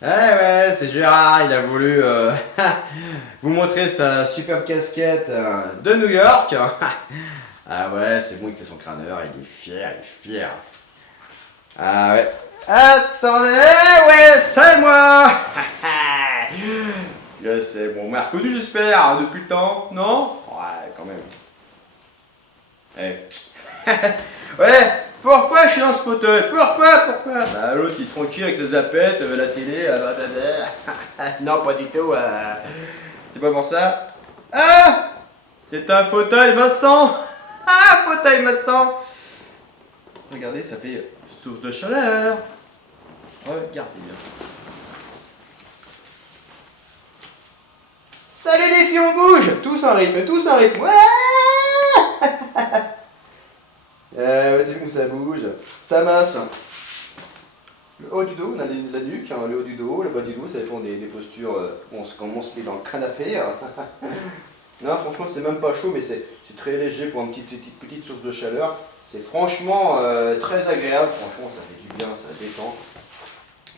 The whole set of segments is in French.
Eh ouais, c'est Gérard, il a voulu vous montrer sa superbe casquette de New York. Ah ouais, c'est bon, il fait son crâneur, il est fier, il est fier. Ah ouais. Attendez, ouais, c'est moi. Je sais, bon, on m'a reconnu, j'espère, depuis le temps, non? Ouais, quand même. Eh. Ouais, pourquoi je suis dans ce fauteuil? Pourquoi? Bah, l'autre il est tranquille avec ses zapettes, la télé, non, pas du tout, c'est pas pour ça. Ah, c'est un fauteuil maçon. Ah, fauteuil maçon. Regardez, ça fait source de chaleur. Regardez bien. Salut les filles, on bouge. Tous en rythme, tous en rythme. Ouais. T'as vu comme ça bouge? Ça masse. Le haut du dos, on a la nuque, hein, le haut du dos, le bas du dos, ça dépend des postures. Comment on se met dans le canapé. Hein. Non, franchement, c'est même pas chaud, mais c'est très léger pour une petite source de chaleur. C'est franchement très agréable. Franchement, ça fait du bien, ça détend.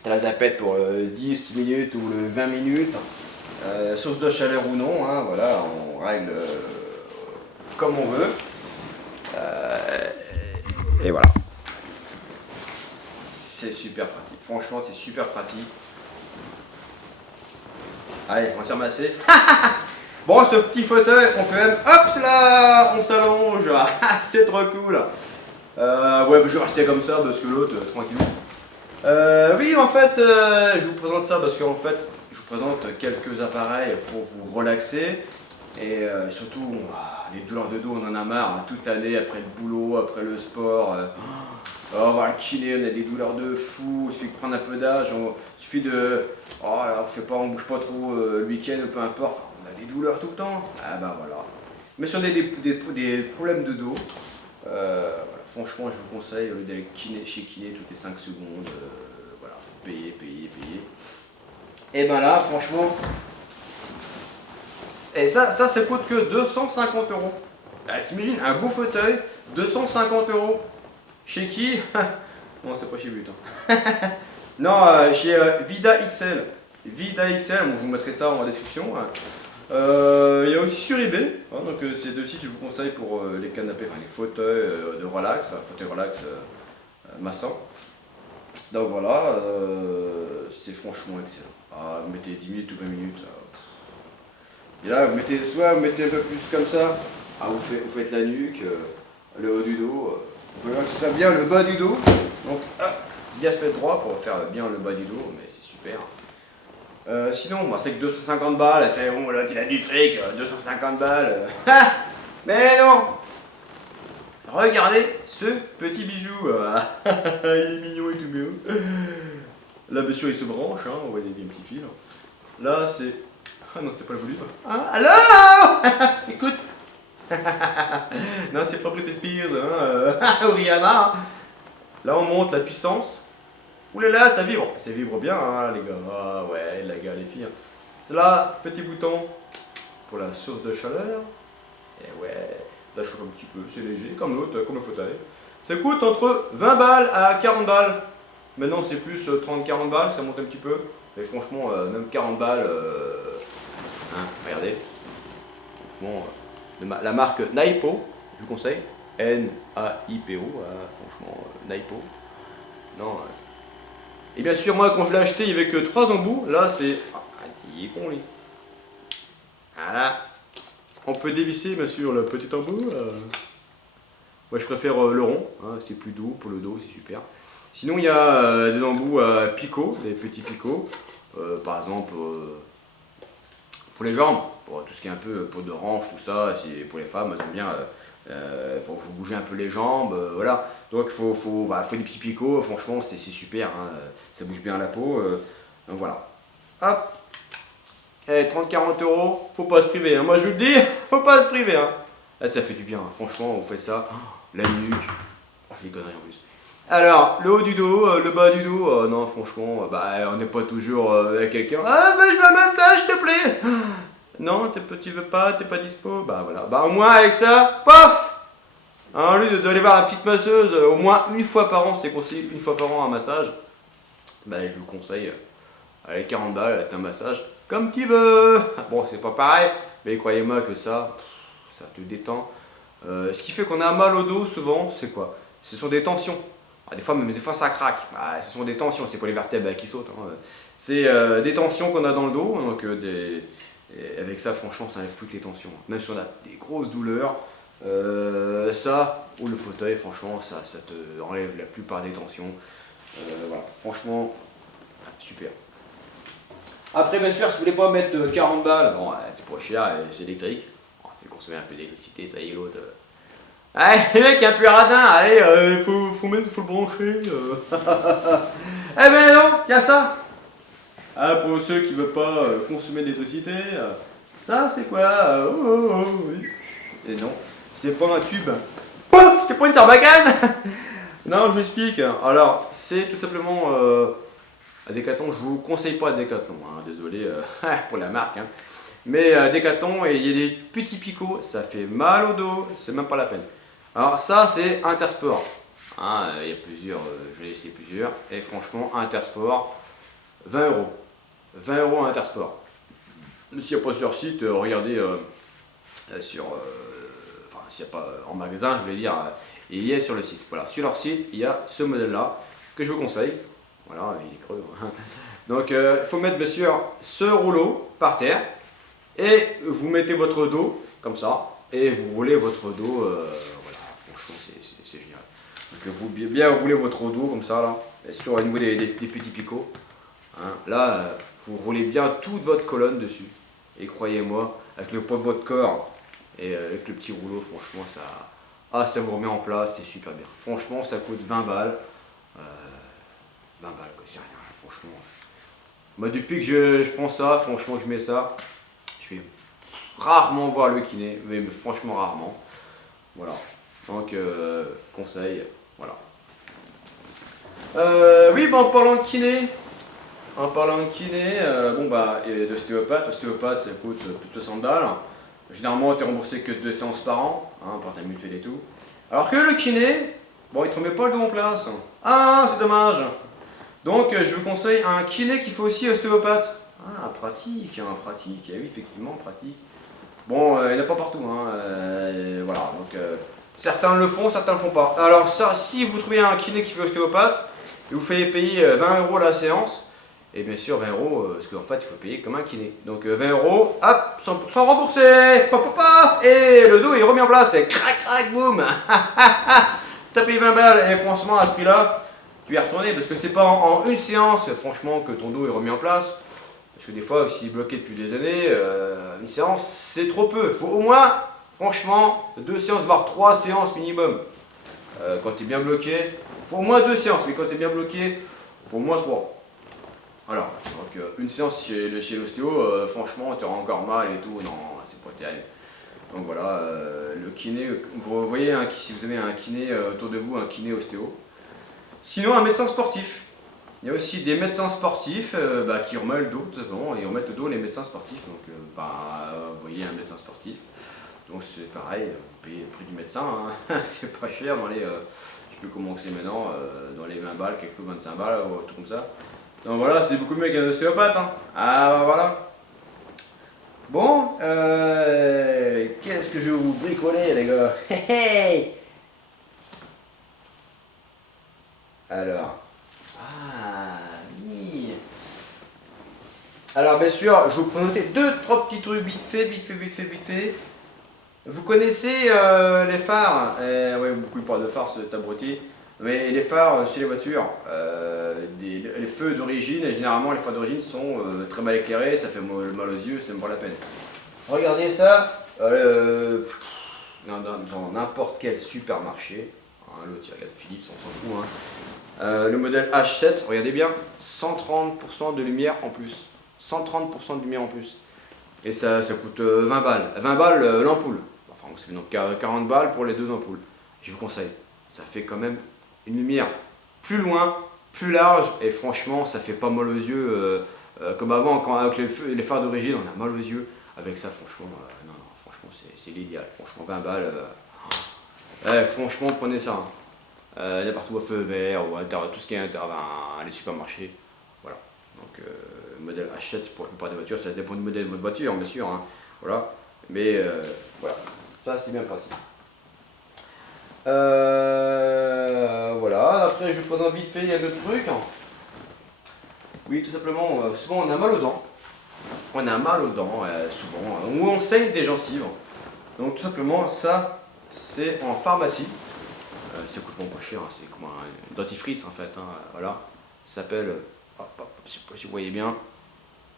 T'as la zapette pour 10 minutes ou le 20 minutes. Source de chaleur ou non, hein, voilà, on règle comme on veut. Et voilà. C'est super pratique. Franchement, c'est super pratique. Allez, on va se ramasser. Bon, ce petit fauteuil, on peut même, hop là, on s'allonge. C'est trop cool. Ouais, je vais rester comme ça parce que l'autre, tranquille. Oui, en fait, je vous présente ça parce qu'en fait, je vous présente quelques appareils pour vous relaxer. Et surtout, les douleurs de dos, on en a marre, hein, toute l'année, après le boulot, après le sport. On va voir le kiné, on a des douleurs de fou, il suffit de prendre un peu d'âge, il suffit de... Oh là, on bouge pas trop le week-end, peu importe, enfin, on a des douleurs tout le temps. Ah bah voilà. Mais si on a des problèmes de dos, voilà, franchement je vous conseille, au lieu d'aller chez kiné toutes les 5 secondes, voilà, faut payer. Et ben là, franchement, et ça coûte que 250 €. Ah, t'imagines, un beau fauteuil, 250 €. Chez qui? Non, c'est pas chez But. Non, chez Vida XL. Vida XL, bon, je vous mettrai ça en description. Il y a aussi sur eBay. Hein, donc ces deux sites, je vous conseille pour les canapés, enfin, les fauteuils de relax, fauteuil relax massant. Donc voilà, c'est franchement excellent. Vous mettez 10 minutes ou 20 minutes. Et là, vous mettez un peu plus comme ça. Vous faites la nuque, le haut du dos. Il faut que ce soit bien le bas du dos. Donc, bien se mettre droit pour faire bien le bas du dos, mais c'est super. Sinon, c'est que 250 balles, c'est bon, là, il a du fric, 250 balles. Mais non! Regardez ce petit bijou. Il est mignon et tout mignon. Là, bien sûr, il se branche, hein, on voit des petits fils. Là, c'est... Ah non, c'est pas le volume. Allô. Écoute. Non, c'est pas Britney Spears, hein, ou Rihanna. Là, on monte la puissance. Ouh là là, ça vibre. Ça vibre bien, hein, les gars. Ah ouais, les gars, les filles. C'est là, petit bouton pour la source de chaleur. Et ouais, ça chauffe un petit peu, c'est léger, comme l'autre, comme le fauteuil. Ça coûte entre 20 balles à 40 balles. Maintenant, c'est plus 30-40 balles, ça monte un petit peu. Mais franchement, même 40 balles, hein, regardez. Franchement, la marque Naipo, je vous conseille. Naipo, franchement, Naipo. Non. Et bien sûr, moi, quand je l'ai acheté, il n'y avait que 3 embouts. Là, c'est... il est bon, lui. Voilà. On peut dévisser, bien sûr, le petit embout. Moi, je préfère le rond. Hein, c'est plus doux pour le dos, c'est super. Sinon, il y a des embouts picots, des petits picots. Par exemple, pour les jambes, pour tout ce qui est un peu peau de hanche, tout ça. Pour les femmes, elles aiment bien... pour vous bouger un peu les jambes, voilà. Donc il faut des petits picots, franchement c'est super, hein, ça bouge bien la peau. Donc voilà. Hop. 30-40 €, faut pas se priver, hein. Moi je vous le dis, faut pas se priver. Hein. Là, ça fait du bien, hein. Franchement on fait ça. La nuque, je les conneries en plus. Alors, le haut du dos, le bas du dos, non franchement, on n'est pas toujours avec quelqu'un. Ah je veux un massage s'il te plaît. Non, tu veux pas, t'es pas dispo. Bah voilà. Au moins avec ça, pof. Hein, au lieu d'aller voir la petite masseuse au moins une fois par an, c'est conseillé une fois par an un massage. Je vous conseille Allez, 40 balles, t'as un massage comme tu veux. Bon, c'est pas pareil, mais croyez-moi que ça te détend. Ce qui fait qu'on a mal au dos souvent, c'est quoi? Ce sont des tensions. Ah, des fois ça craque. Ah, ce sont des tensions, c'est pas les vertèbres qui sautent, hein. C'est des tensions qu'on a dans le dos. Donc, et avec ça, franchement, ça enlève toutes les tensions. Même si on a des grosses douleurs, ça, ou le fauteuil, franchement, ça te enlève la plupart des tensions. Voilà, franchement, super. Après, bien sûr, si vous voulez pas mettre 40 balles, bon, c'est pas cher, c'est électrique. Oh, c'est consommer un peu d'électricité, ça y est, l'autre. Allez, les mecs, un peu radin, allez, faut le brancher. Eh ben non, y a ça. Ah, pour ceux qui veulent pas consommer d'électricité, ça c'est quoi? Oui. Et non, c'est pas un tube. Pouf, c'est pas une sarbacane. Non, je m'explique. Alors, c'est tout simplement à Decathlon. Je vous conseille pas Decathlon, hein, désolé pour la marque. Hein. Mais Decathlon, il y a des petits picots, ça fait mal au dos, c'est même pas la peine. Alors ça, c'est Intersport. Hein, il y a plusieurs, je vais essayer plusieurs. Et franchement, Intersport, 20 euros. 20 euros Intersport. S'il n'y a pas sur leur site, regardez enfin, s'il n'y a pas en magasin, je voulais dire, il y a sur le site. Voilà, sur leur site, il y a ce modèle-là que je vous conseille. Voilà, il est creux. Donc, il faut mettre bien sûr ce rouleau par terre et vous mettez votre dos comme ça et vous roulez votre dos. Voilà, franchement, c'est génial. Donc, vous bien rouler votre dos comme ça là, et sur au niveau des petits picots. Hein, là, vous roulez bien toute votre colonne dessus. Et croyez-moi, avec le poids de votre corps et avec le petit rouleau, franchement, ça vous remet en place, c'est super bien. Franchement, ça coûte 20 balles. 20 balles, c'est rien, franchement. Moi, depuis que je prends ça, franchement, je mets ça, je vais rarement voir le kiné, mais franchement rarement. Voilà. Donc, conseil, voilà. Oui, bon, en parlant de kiné, bon bah, et d'ostéopathe, ça coûte plus de 60 balles. Généralement, tu es remboursé que 2 séances par an, hein, par ta mutuelle et tout. Alors que le kiné, bon, il te remet pas le dos en place. Ah, c'est dommage. Donc, je vous conseille un kiné qui fait aussi ostéopathe. Ah, pratique, hein, pratique. Ah oui, effectivement, pratique. Bon, il n'y en a pas partout, hein. Voilà, donc certains le font, certains ne le font pas. Alors ça, si vous trouvez un kiné qui fait ostéopathe, et vous faites payer 20 euros la séance, et bien sûr 20 euros, parce qu'en fait il faut payer comme un kiné. Donc 20 euros, hop, sans rembourser, pop pop pop, et le dos il remis en place, et crac crac boum. T'as payé 20 balles, et franchement à ce prix-là, tu y es retourné, parce que c'est pas en une séance, franchement, que ton dos est remis en place. Parce que des fois, s'il est bloqué depuis des années, une séance, c'est trop peu. Il faut au moins, franchement, 2 séances, voire 3 séances minimum. Quand tu es bien bloqué, il faut au moins 2 séances. Mais quand tu es bien bloqué, il faut au moins 3. Voilà. Donc, une séance chez l'ostéo, franchement, tu auras encore mal et tout. Non, c'est pas terrible. Donc voilà, le kiné, vous voyez, hein, si vous avez un kiné autour de vous, un kiné ostéo. Sinon, un médecin sportif. Il y a aussi des médecins sportifs qui remettent le dos, tout simplement, ils remettent le dos les médecins sportifs. Donc, vous voyez un médecin sportif. Donc, c'est pareil, vous payez le prix du médecin, hein. C'est pas cher dans les. Je sais plus comment c'est maintenant, dans les 20 balles, quelques 25 balles, ou tout comme ça. Donc voilà, c'est beaucoup mieux qu'un ostéopathe. Hein. Ah, bah, voilà. Bon, qu'est-ce que je vais vous bricoler, les gars? Alors. Ah, oui. Alors, bien sûr, je vous présenter 2-3 petits trucs vite fait. Vous connaissez les phares? Oui, beaucoup parlent de phares, c'est abruti. Mais les phares chez les voitures, les feux d'origine, généralement les phares d'origine sont très mal éclairés, ça fait mal aux yeux, c'est même pas la peine. Regardez ça dans n'importe quel supermarché. Hein, l'autre il regarde Philips, on s'en fout. Hein. Le modèle H7, regardez bien, 130% de lumière en plus. 130% de lumière en plus. Et ça coûte 20 balles. 20 balles l'ampoule. Enfin, ça fait donc 40 balles pour les 2 ampoules. Je vous conseille. Ça fait quand même une lumière plus loin, plus large. Et franchement, ça fait pas mal aux yeux. Comme avant, quand avec les phares d'origine, on a mal aux yeux. Avec ça, franchement, non, franchement, c'est l'idéal. Franchement, 20 balles. Franchement, prenez ça. Hein. N'importe où à feu vert ou tout ce qui est les supermarchés. Voilà. Donc, modèle achète pour la plupart des voitures, ça dépend du modèle de votre voiture, bien sûr. Hein. Voilà. Mais voilà, ça c'est bien pratique. Voilà, après je vous présente vite fait, il y a d'autres trucs. Oui, tout simplement, souvent on a mal aux dents. On a mal aux dents, souvent, ou on saigne des gencives. Donc tout simplement, ça, c'est en pharmacie. Ça coûte vraiment pas cher, hein, c'est comme un dentifrice en fait. Hein, voilà, ça s'appelle, je sais pas si vous voyez bien,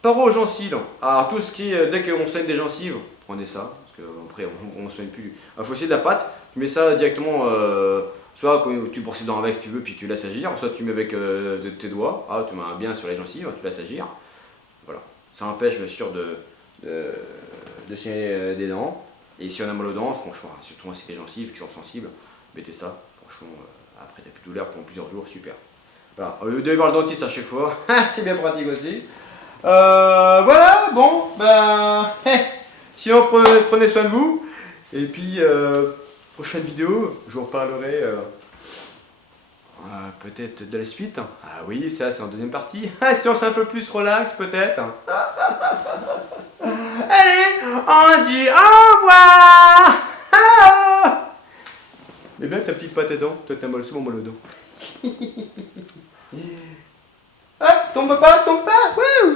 Paro-gencives. Alors tout ce qui est, dès qu'on saigne des gencives, prenez ça, parce qu'après on ne soigne plus. Il faut essayer de la pâte, tu mets ça directement, soit quand tu brosses les dents avec si tu veux, puis tu laisses agir, soit tu mets avec tes doigts, tu mets bien sur les gencives, tu laisses agir. Voilà. Ça empêche bien sûr de saigner des dents. Et si on a mal aux dents, franchement, surtout si c'est des gencives qui sont sensibles, mettez ça, franchement, après t'as plus de douleur pendant plusieurs jours, super. Voilà, au lieu d'aller voir le dentiste à chaque fois, c'est bien pratique aussi. Voilà, bon, ben, sinon prenez soin de vous. Et puis, prochaine vidéo, je vous reparlerai peut-être de la suite. Ah oui, ça c'est en deuxième partie. Si on s'est un peu plus relax, peut-être. Allez, on dit au revoir. Mais bien ta petite pâte à dents, toi t'as souvent mal aux dents. Ah, tombe pas, tombe pas. Wouh.